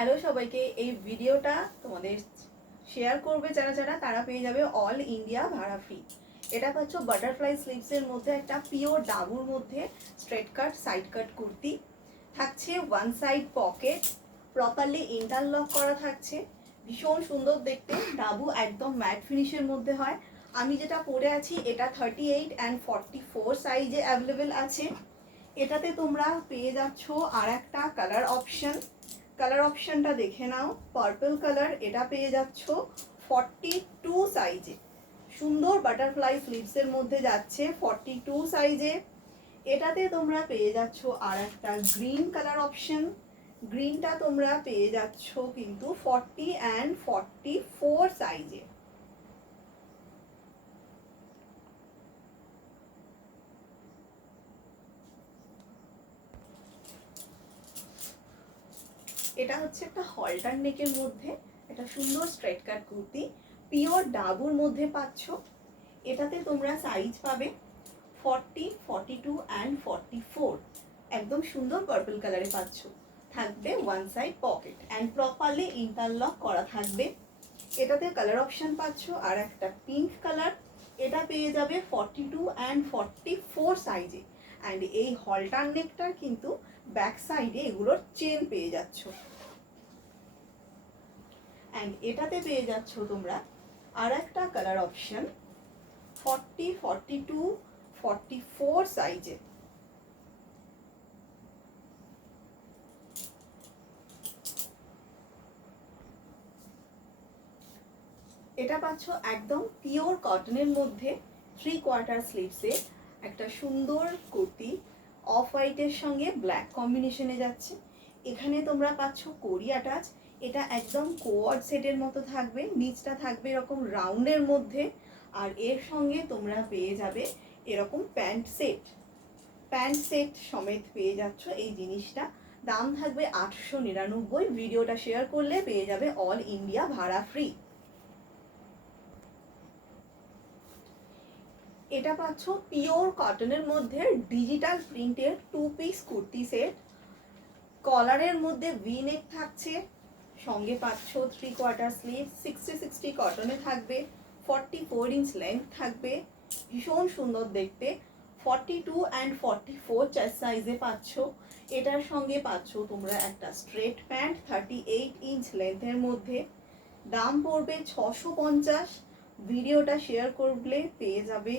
Hello সবাইকে, এই ভিডিওটা তোমাদের শেয়ার করবে যারা যারা তারা পেয়ে যাবে অল ইন্ডিয়া ভাড়া ফ্রি। এটা পাচ্ছ বাটারফ্লাই স্লিভসের মধ্যে একটা পিওর ডাবুর মধ্যে straight cut side cut kurti থাকছে, one side pocket properly interlock করা থাকছে, ভীষণ সুন্দর দেখতে। ডাবু একদম ম্যাট ফিনিশের মধ্যে হয়। আমি যেটা পরে আছি এটা 38 অ্যান্ড 44 সাইজে অ্যাভেলেবেল আছে। এটাতে তোমরা পেয়ে যাচ্ছ আর একটা কালার অপশনটা দেখে নাও, পার্পল কালার। এটা পেয়ে যাচ্ছ 42 সাইজে, সুন্দর বাটারফ্লাই স্লিভসের মধ্যে যাচ্ছে 42 সাইজে। এটাতে তোমরা পেয়ে যাচ্ছ আর একটা গ্রিন কালার অপশন, গ্রিনটা তোমরা পেয়ে যাচ্ছ কিন্তু 40 অ্যান্ড 44 সাইজে। এটা হচ্ছে একটা হলটার নেকের মধ্যে একটা সুন্দর স্ট্রেট কাট কুর্তি, পিওর ডাবুর মধ্যে পাচ্ছ। এটাতে তোমরা সাইজ পাবে 40, 42 অ্যান্ড 44। একদম সুন্দর পার্পল কালারে পাচ্ছ। থাকবে one side pocket and properly interlock করা থাকবে। এটাতে কালার অপশন পাচ্ছ আর একটা পিঙ্ক কালার। এটা পেয়ে যাবে 42 অ্যান্ড 44 সাইজে। অ্যান্ড এই হলটার নেকটার কিন্তু ব্যাক সাইডে এগুলোর চেন পেয়ে যাচ্ছ। অ্যান্ড এটাতে পেয়ে যাচ্ছ তোমরা আর একটা কালার অপশন 40, 42, 44 সাইজে। এটা পাচ্ছ একদম পিওর কটনের মধ্যে 3/4 স্লিভসে একটা সুন্দর কুর্তি, অফ হোয়াইটের সঙ্গে ব্ল্যাক কম্বিনেশনে যাচ্ছে। এখানে তোমরা পাচ্ছ কোরিয়া টাচ। এটা একদম কোয়ার্ড সেটের মতো থাকবে, নিচটা থাকবে এরকম রাউন্ডের মধ্যে। আর এর সঙ্গে তোমরা পেয়ে যাবে এরকম প্যান্ট সেট সমেত পেয়ে যাচ্ছ এই জিনিসটা। দাম থাকবে 899। ভিডিওটা শেয়ার করলে পেয়ে যাবে অল ইন্ডিয়া ভাড়া ফ্রি। এটা পাচ্ছ পিওর কটনের মধ্যে ডিজিটাল প্রিন্টের 2 পিস কুর্তি সেট। কলারের মধ্যে ভি নেক থাকছে, সঙ্গে পাচ্ছ 3/4 স্লিভ, 60-60 কটনে থাকবে, 44 ইঞ্চ লেন্থ থাকবে, ভীষণ সুন্দর দেখতে। 42 অ্যান্ড 44 চেস্ট সাইজে পাচ্ছ। এটার সঙ্গে পাচ্ছ তোমরা একটা স্ট্রেট প্যান্ট 38 ইঞ্চ লেন্থের মধ্যে। দাম পড়বে 650। ভিডিওটা শেয়ার করলে পেয়ে যাবে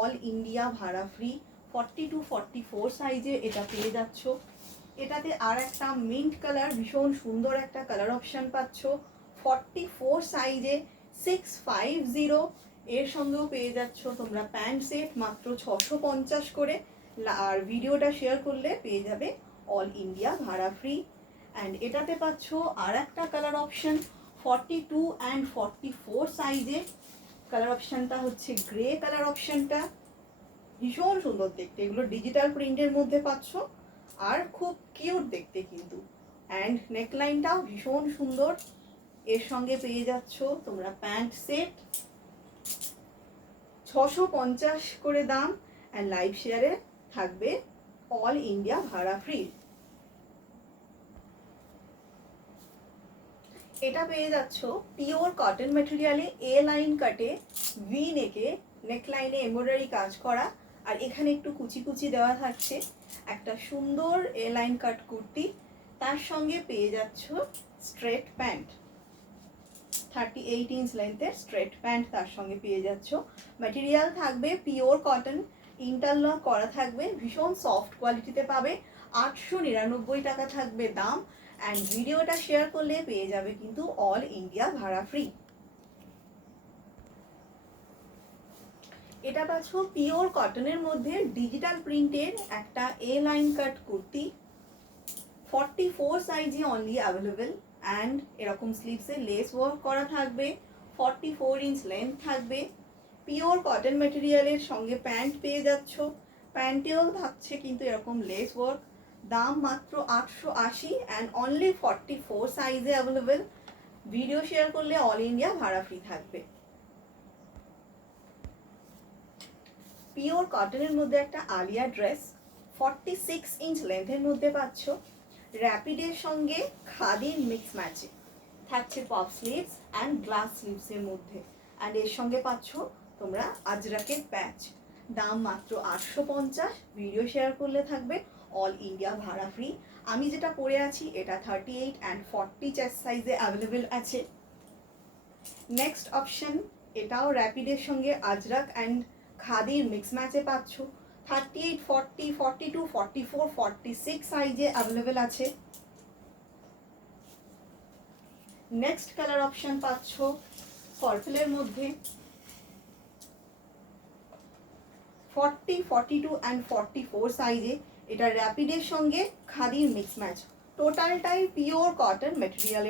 অল ইন্ডিয়া ভাড়া ফ্রি। 42-44 সাইজে এটা পেয়ে যাচ্ছ। এটাতে আর একটা মিন্ট কালার, ভীষণ সুন্দর একটা কালার অপশন পাচ্ছ 44 সাইজে 650। এর সঙ্গেও পেয়ে যাচ্ছ তোমরা প্যান্ট সেট মাত্র 650 করে। আর ভিডিওটা শেয়ার করলে পেয়ে যাবে অল ইন্ডিয়া ভাড়া ফ্রি। অ্যান্ড এটাতে পাচ্ছ আর একটা কালার অপশন 42 অ্যান্ড 44 সাইজে। কালার অপশনটা হচ্ছে গ্রে কালার অপশনটা, ভীষণ সুন্দর দেখতে। এগুলো ডিজিটাল প্রিন্টের মধ্যে পাচ্ছ আর খুব কিউট দেখতে কিন্তু। অ্যান্ড নেকলাইনটাও ভীষণ সুন্দর। এর সঙ্গে পেয়ে যাচ্ছ তোমরা প্যান্ট সেট, 650 করে দাম। অ্যান্ড লাইভ শেয়ারে থাকবে অল ইন্ডিয়া ভাড়া ফ্রি। এটা পেয়ে যাচ্ছ পিওর কটন ম্যাটেরিয়ালে এ লাইন কাটে ভি নেকে, নেকলাইনে এমব্রয়ডারি কাজ করা, আর এখানে একটু কুচি কুচি দেওয়া থাকছে। একটা সুন্দর এ লাইন কাট কুর্তি, তার সঙ্গে পেয়ে যাচ্ছ স্ট্রেট প্যান্ট, 38 ইঞ্চ লেন্থের স্ট্রেট প্যান্ট তার সঙ্গে পেয়ে যাচ্ছ। ম্যাটেরিয়াল থাকবে পিওর কটন, ইন্টারলক করা থাকবে, ভীষণ সফট কোয়ালিটিতে পাবে। 899 টাকা থাকবে দাম। অ্যান্ড ভিডিওটা শেয়ার করলে পেয়ে যাবে কিন্তু অল ইন্ডিয়া ভাড়া ফ্রি। এটা পাচ্ছ পিওর কটনের মধ্যে ডিজিটাল প্রিন্টের একটা এ লাইন কাট কুর্তি, 44 সাইজে অনলি অ্যাভেলেবেল। অ্যান্ড এরকম স্লিভসে লেস ওয়ার্ক করা থাকবে, 44 ইঞ্চ লেন্থ থাকবে, পিওর কটন ম্যাটেরিয়ালের সঙ্গে প্যান্ট পেয়ে যাচ্ছ। প্যান্টেও থাকছে কিন্তু এরকম লেস ওয়ার্ক। দাম মাত্র 880 অ্যান্ড অনলি 44 সাইজে অ্যাভেলেবেল। ভিডিও শেয়ার করলে অল ইন্ডিয়া ভাড়া ফ্রি থাকবে। পিওর কটনের মধ্যে একটা আলিয়া ড্রেস, 46 ইঞ্চ লেন্থের মধ্যে পাচ্ছ। র্যাপিডের সঙ্গে খাদির মিক্স ম্যাচে থাকছে পপ স্লিভস অ্যান্ড গ্লাস স্লিভসের মধ্যে। অ্যান্ড এর সঙ্গে পাচ্ছ তোমরা আজরাকের প্যাচ। দাম মাত্র 850। ভিডিও শেয়ার করলে থাকবে অল ইন্ডিয়া ভাড়া ফ্রি। আমি যেটা পরে আছি এটা 38 অ্যান্ড 40 চেস্ট সাইজে অ্যাভেলেবেল আছে। নেক্সট অপশন, এটাও র্যাপিডের সঙ্গে আজরাক অ্যান্ড খাদির মিক্স ম্যাচে পাচ্ছ। 38, 40, 42, 44, 46 সাইজে অ্যাভেলেবেল আছে। নেক্সট কালার অপশন পাচ্ছ পার্পলের মধ্যে 40, 42 অ্যান্ড 44 সাইজে। এটা র্যাপিডের সঙ্গে খাদির মিক্স ম্যাচ। টোটালটাই পিওর কটন মেটেরিয়ালের।